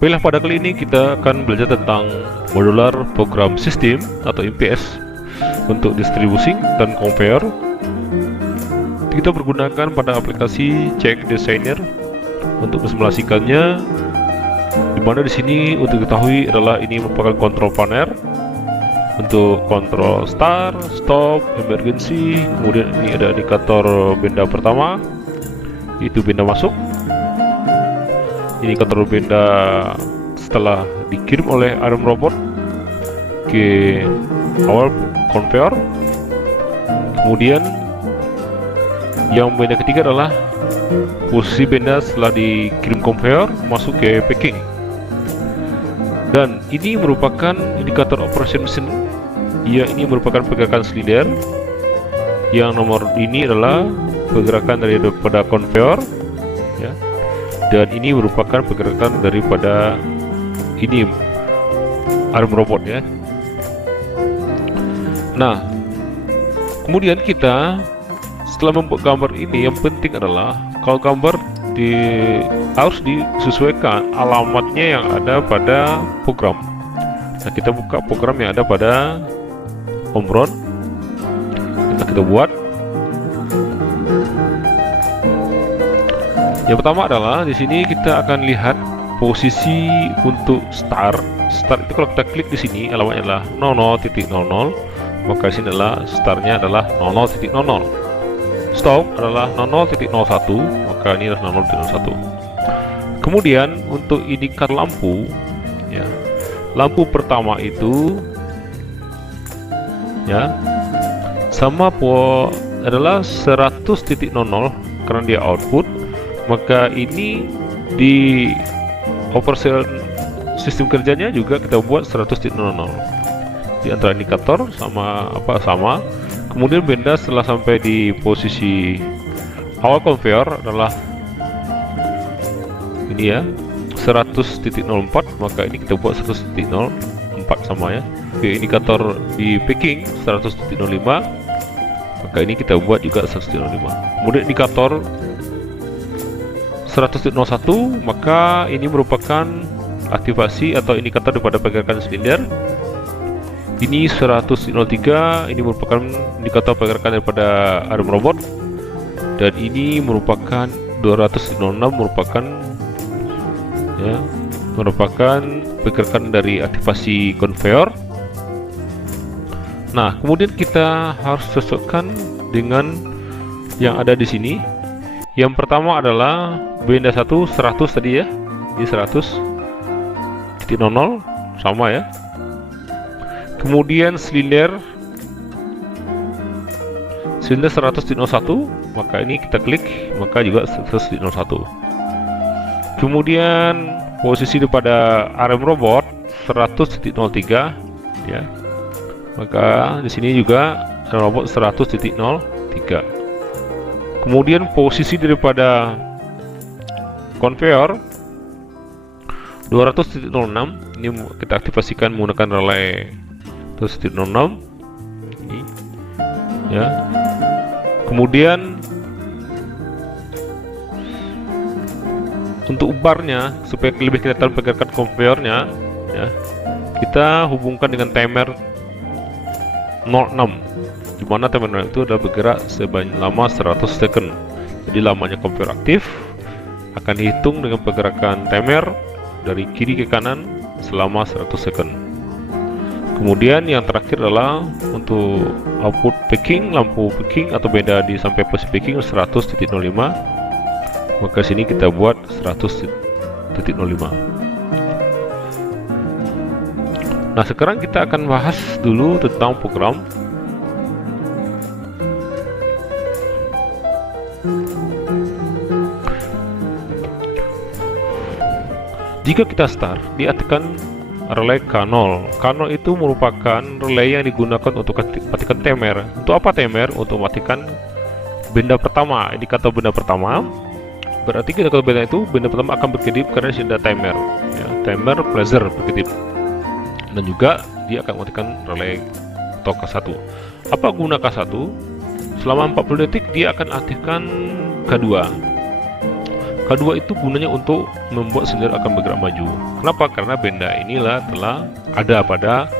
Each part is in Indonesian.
Baiklah, pada kali ini kita akan belajar tentang Modular Program System atau MPS untuk distribusi dan compare. Kita pergunakan pada aplikasi Check Designer untuk mensimulasikannya, di mana di sini untuk diketahui adalah ini merupakan control panel untuk kontrol start, stop, emergency. Kemudian ini ada indikator benda pertama, itu benda masuk. Ini kontrol benda setelah dikirim oleh ARM robot ke awal conveyor. Kemudian yang benda ketiga adalah posisi benda setelah dikirim conveyor masuk ke packing. Dan ini merupakan indikator operation mesin. Ya, ini merupakan pergerakan silinder. Yang nomor ini adalah pergerakan daripada conveyor, ya. Dan ini merupakan pergerakan daripada ini ARM robot, ya. Nah, kemudian kita setelah membuat gambar ini, yang penting adalah kalau gambar harus disesuaikan alamatnya yang ada pada program. Nah, kita buka program yang ada pada Omron. Kita buat. Yang pertama adalah di sini kita akan lihat posisi untuk start. Start itu kalau kita klik di sini alamatnya adalah 00.00, maka di sini adalah startnya adalah 00.00. Stop adalah 00.01, maka ini adalah 00.01. Kemudian untuk indikator lampu, ya, lampu pertama itu, ya, sama adalah 100.00 karena dia output, maka ini di operation sistem kerjanya juga kita buat 100.00 di antara indikator sama. Kemudian benda setelah sampai di posisi awal conveyor adalah ini, ya, 100.04, maka ini kita buat 100.04 sama, ya. Oke, indikator di packing 100.05, maka ini kita buat juga 100.05. Kemudian indikator 100.01, maka ini merupakan aktivasi atau indikator daripada pergerakan silinder. Ini 100.03, ini merupakan indikator pergerakan daripada ARM robot. Dan ini merupakan 206, merupakan, ya, merupakan pergerakan dari aktivasi conveyor. Nah, kemudian kita harus cocokkan dengan yang ada di sini. Yang pertama adalah benda 100 tadi, ya. Di 100.00 sama, ya. Kemudian silinder 100.01, maka ini kita klik, maka juga 100.01. Kemudian posisi daripada ARM robot 100.03, ya. Maka di sini juga ARM robot 100.03. Kemudian posisi daripada conveyor 200.06, ini kita aktifasikan menggunakan relay 200.06 ini, ya. Kemudian untuk barnya supaya lebih kelihatan pergerakan conveyornya, ya, kita hubungkan dengan timer 06, di mana timer 06 itu adalah bergerak selama 100 second. Jadi lamanya conveyor aktif akan dihitung dengan pergerakan timer dari kiri ke kanan selama 100 second. Kemudian yang terakhir adalah untuk output packing, lampu packing atau beda di sampai posisi packing 100.05, maka sini kita buat 100.05. Nah, sekarang kita akan bahas dulu tentang program. Jika kita start, diartikan relay K0. K0 itu merupakan relay yang digunakan untuk matikan timer. Untuk apa timer? Untuk matikan benda pertama, indikator benda pertama. Berarti indikator benda itu, benda pertama akan berkedip karena sudah timer, ya, timer pleasure berkedip. Dan juga dia akan matikan relay atau K1. Apa guna K1? Selama 40 detik dia akan aktifkan K2. K2 itu gunanya untuk membuat silinder akan bergerak maju. Kenapa? Karena benda inilah telah ada pada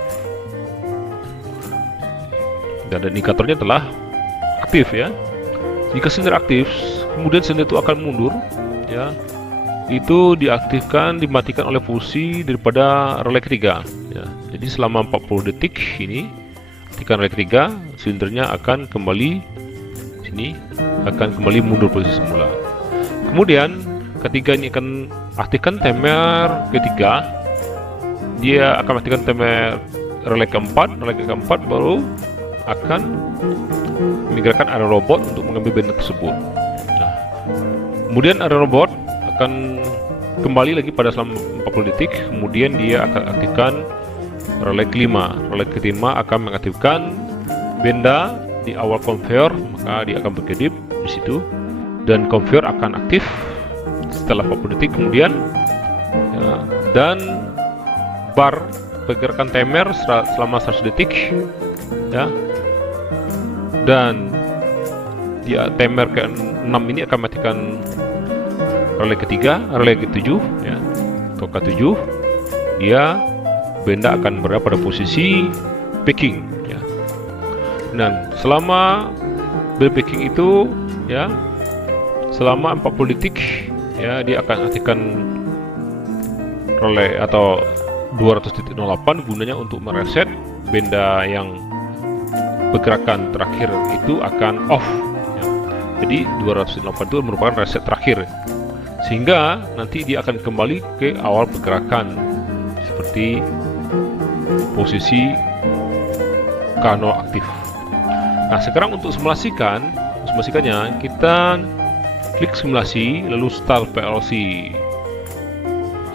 dan indikatornya telah aktif ya. Jika silinder aktif, kemudian silinder itu akan mundur ya. Itu diaktifkan, dimatikan oleh fungsi daripada relay ketiga ya. Jadi selama 40 detik ini aktifkan relay ketiga, silindernya akan kembali sini, akan kembali mundur posisi semula. Kemudian ketika ini akan aktifkan timer ketiga, dia akan aktifkan timer relay keempat baru akan memigrasikan area robot untuk mengambil benda tersebut. Nah, kemudian area robot akan kembali lagi pada selama 40 detik, kemudian dia akan aktifkan relay kelima. Relay kelima akan mengaktifkan benda di awal conveyor, maka dia akan berkedip di situ dan conveyor akan aktif setelah 40 detik kemudian ya, dan bar pergerakan timer selama 100 detik ya, dan dia timer ke-6 ini akan matikan relay ketiga, relay ke-7 ya, atau K7, dia benda akan berada pada posisi packing ya. Dan selama packing itu ya, selama 40 detik ya, dia akan aktifkan relay atau 200.08 gunanya untuk mereset benda yang pergerakan terakhir itu akan off ya. Jadi 208 itu merupakan reset terakhir, sehingga nanti dia akan kembali ke awal pergerakan seperti posisi K0 aktif. Nah, sekarang untuk simulasikannya kita klik simulasi, lalu start PLC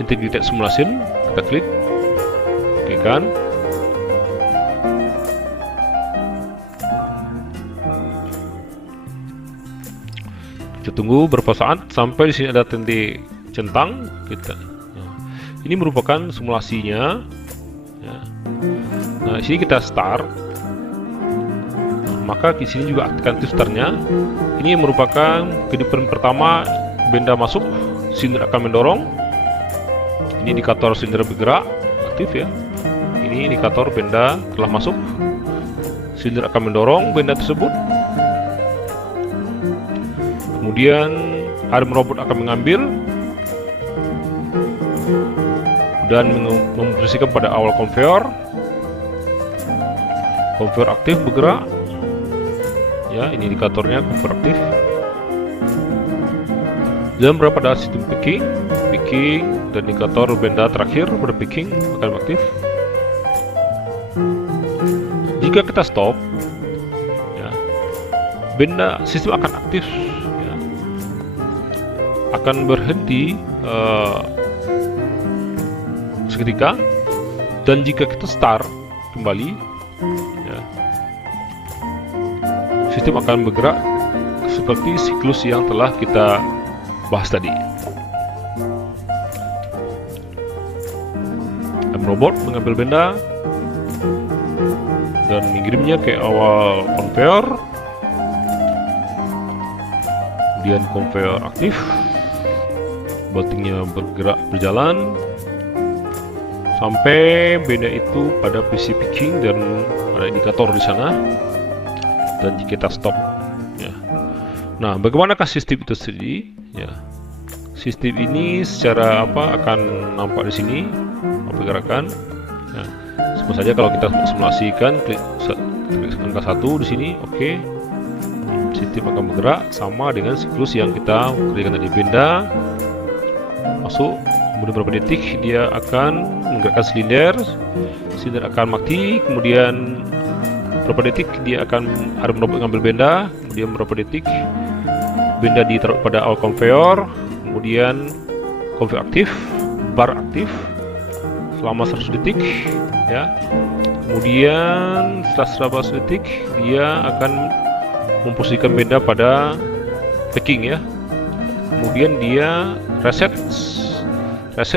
integrated simulation, kita klik, oke kan. Kita tunggu beberapa saat sampai di sini ada titik centang. Ini merupakan simulasinya ya. Nah, di sini kita start, maka di sini juga aktifkan startnya. Ini merupakan kehidupan pertama benda masuk, silinder akan mendorong. Ini indikator silinder bergerak aktif ya. Ini indikator benda telah masuk, silinder akan mendorong benda tersebut. Kemudian arm robot akan mengambil dan memposisikan pada awal conveyor. Conveyor aktif bergerak ya, ini indikatornya conveyor aktif. Dan berapa pada sistem picking dan indikator benda terakhir pada picking akan aktif. Jika kita stop ya, benda sistem akan aktif ya, akan berhenti seketika. Dan jika kita start kembali ya, sistem akan bergerak seperti siklus yang telah kita bahas tadi. Robot mengambil benda dan mengirimnya ke awal conveyor. Kemudian conveyor aktif, boltingnya berjalan sampai benda itu pada posisi picking dan ada indikator di sana. Dan jika kita stop ya. Nah, bagaimanakah sistem itu sendiri ya? Sistem ini secara akan nampak di sini pergerakan ya. Sama saja kalau kita simulasikan, klik angka 1 di sini, oke. Sistem akan bergerak sama dengan siklus yang kita kerjakan tadi. Benda masuk, kemudian beberapa detik dia akan menggerakkan silinder akan mati, kemudian beberapa detik dia akan arm robot mengambil benda, kemudian beberapa detik benda ditaruh pada awal conveyor, kemudian conveyor aktif, bar aktif selama 100 detik ya. Kemudian setelah 100 detik dia akan memposisikan benda pada packing ya. Kemudian dia reset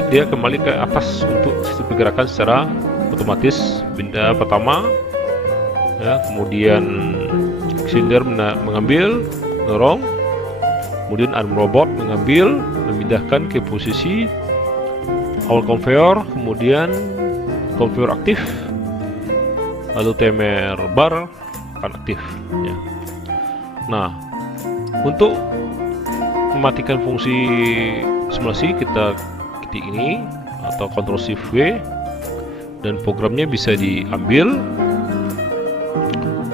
dia kembali ke atas untuk pergerakan secara otomatis. Benda pertama ya, kemudian silinder mengambil, dorong, kemudian arm robot mengambil, memindahkan ke posisi awal conveyor, kemudian conveyor aktif, lalu timer bar akan aktif ya. Nah, untuk mematikan fungsi simulasi kita ketik ini atau Ctrl Shift V, dan programnya bisa diambil.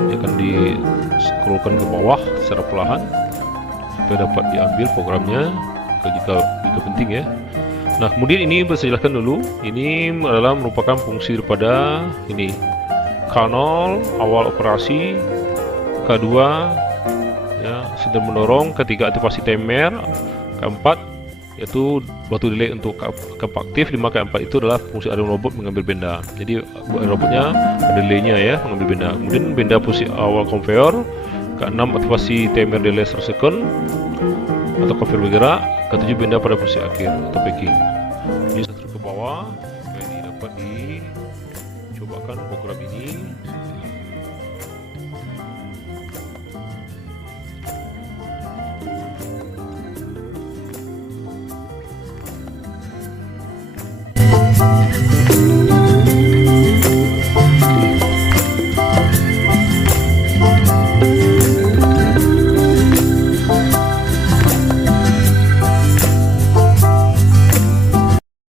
Dia akan di scrollkan ke bawah secara perlahan supaya dapat diambil programnya jika penting ya. Nah, kemudian ini saya jelaskan dulu. Ini adalah merupakan fungsi daripada ini K0 awal operasi, K2 ya sedang mendorong, ketiga aktivasi timer, keempat yaitu waktu delay untuk K4 aktif, 5 K4 itu adalah fungsi Arduino robot mengambil benda. Jadi robotnya ada delaynya ya, mengambil benda. Kemudian benda posisi awal conveyor, K6 aktivasi timer delay 1 second atau conveyor bergerak, K7 benda pada posisi akhir atau packing. Ini satu ke bawah supaya ini dapat dicobakan program ini.